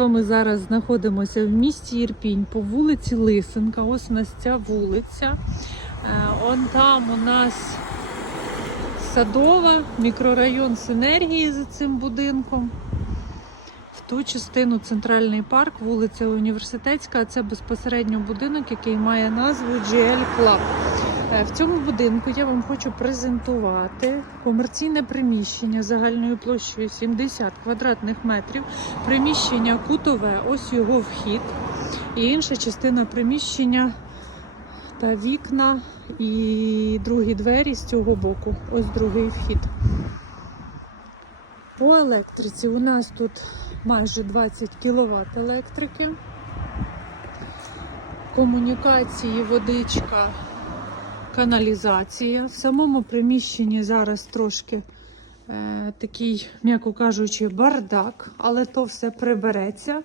вами зараз знаходимося в місті Ірпінь по вулиці Лисенка. Ось у нас ця вулиця. Е, Он там у нас садова, мікрорайон Синергії за цим будинком. В ту частину центральний парк, вулиця Університетська, а це безпосередньо будинок, який має назву GL Club. Е, В цьому будинку я вам хочу презентувати комерційне приміщення загальною площею 70 квадратних метрів. Приміщення кутове, ось його вхід. І інша частина приміщення та вікна і другі двері з цього боку. Ось другий вхід. По електриці у нас тут майже 20 кВт електрики. Комунікації, водичка, каналізація. В самому приміщенні зараз трошки е, такий, м'яко кажучи, бардак, але то все прибереться.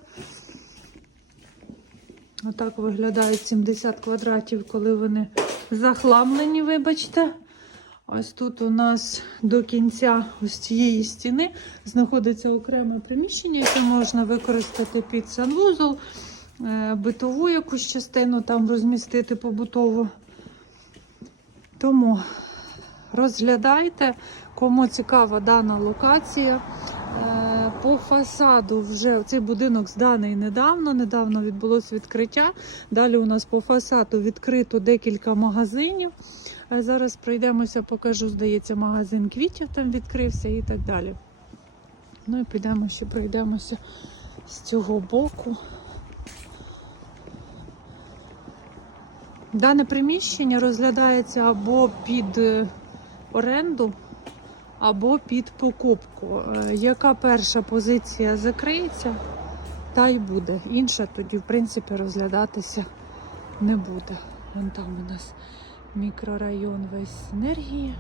Отак виглядають 70 квадратів, коли вони захламлені, вибачте. Ось тут у нас до кінця ось цієї стіни знаходиться окреме приміщення, яке можна використати під санвузол, е, битову якусь частину там розмістити побутово. Тому розглядайте, кому цікава дана локація. Е, По фасаду вже цей будинок зданий недавно. Недавно відбулося відкриття. Далі у нас по фасаду відкрито декілька магазинів. Зараз пройдемося, покажу, здається, магазин квітів там відкрився і так далі. Ну і підемо ще пройдемося з цього боку. Дане приміщення розглядається або під е, оренду, або під покупку. Е, Яка перша позиція закриється, та й буде. Інша тоді, в принципі, розглядатися не буде. Вон там у нас мікрорайон весь енергії.